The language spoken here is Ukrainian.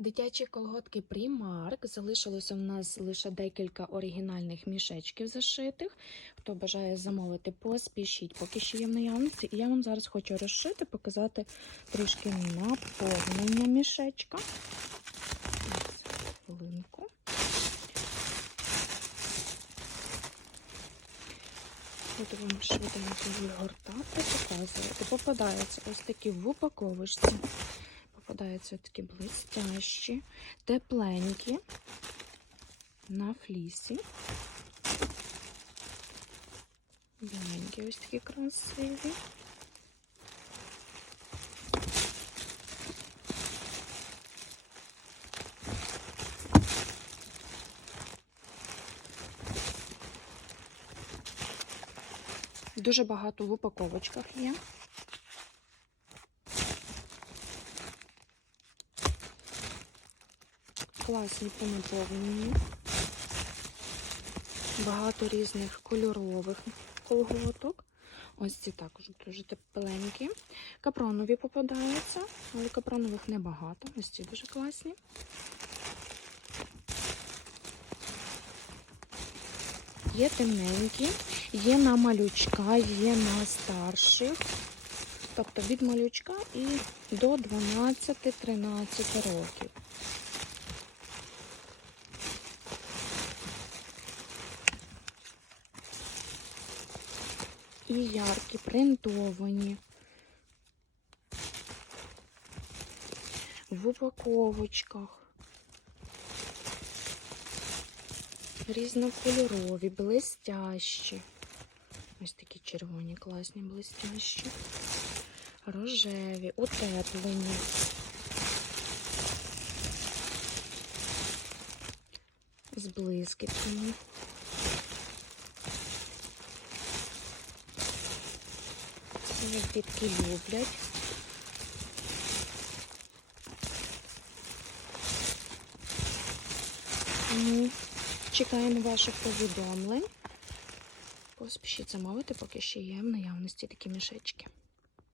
Дитячі колготки Primark. Залишилося в нас лише декілька оригінальних мішечків зашитих. Хто бажає замовити, поспішіть, поки ще є в наявності. І я вам зараз хочу розшити, показати трішки наповнення мішечка. Хвилинку. Буду вам швиденько згортати, показувати. Попадаються ось такі в упаковочці. Попадаються такі блистящі, тепленькі на флісі. Біленькі ось такі красиві. Дуже багато в упаковочках є. Класні по наповненню. Багато різних кольорових колготок. Ось ці також дуже тепленькі. Капронові попадаються, але капронових небагато. Ось ці дуже класні. Є темненькі, є на малючка, є на старших. Тобто від малючка і до 12-13 років. І яркі, принтовані. В упаковочках. Різнокольорові, блистящі. Ось такі червоні, класні, блистящі. Рожеві, утеплені. З блискітками. Це дітки люблять. Ну, чекаємо ваших повідомлень. Поспішіть замовити, поки ще є в наявності такі мішечки.